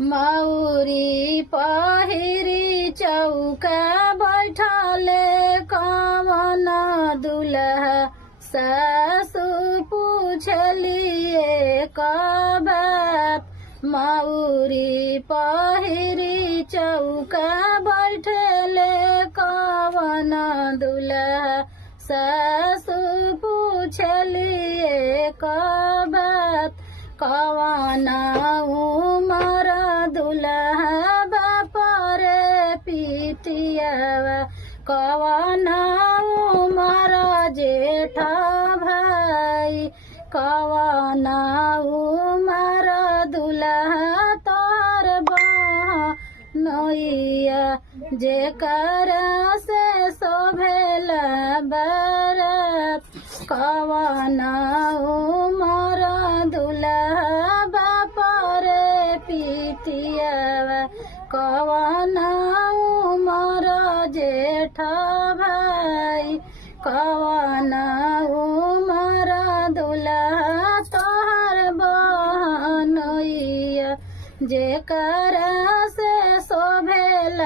मौरी पहिरी चौका बैठले कवन दुल्हा सासु पूछलिए बात। मौरी पहिरी चौका बैठले कवन दुल्हा सासु पूछलिए बात। कवन उमर दुल्हा बाप रे पितियावा, कवन उमर जेठ भाई, कवन उमर दुल्हा तोर बहनोइया, जेकरा से शोभेल बरात। कवन उमर दुल्हा बाप रे पितियावा, कवन उमर जेठ भाई, कवन उमर दुल्हा तोहर बहनोइया, जेकरा से शोभेल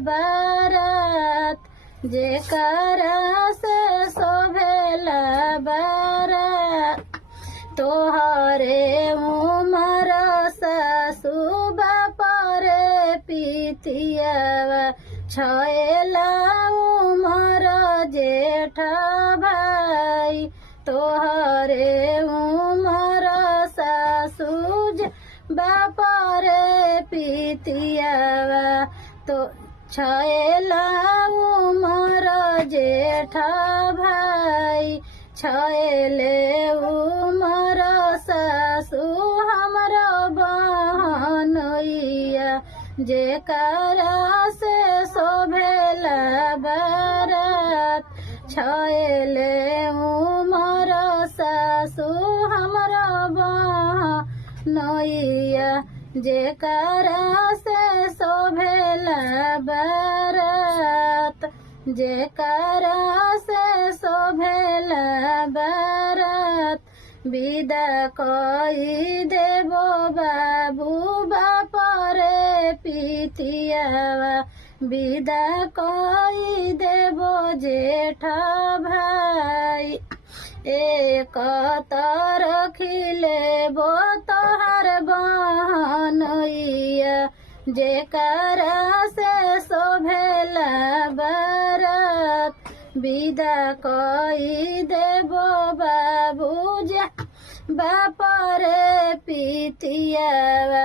बरात, जेकरा से शोभेल बरात। तोहरे उमर सासु बाप रे पितियावा, छैला उमर जेठ भाई। तोहरे उमर सासु बाप रे पितियावा, तो छैला उमर जेठ भाई। छैले उमर सासु हमर बहनोइया, जेकरा से शोभेल बरात। छैले उमर सासु हमर बहनोइया, जेकरा से शोभेल बरात, जेकरा से शोभेल बरात। विदा कई देबो बाबू बाप रे पितियावा, विदा कई देबो जेठ भाई। एक तरखिले बो तोहर बहनोइया, जेकरा से शोभेल बरात। विदा कई देबो बाबू बाप रे पितियावा,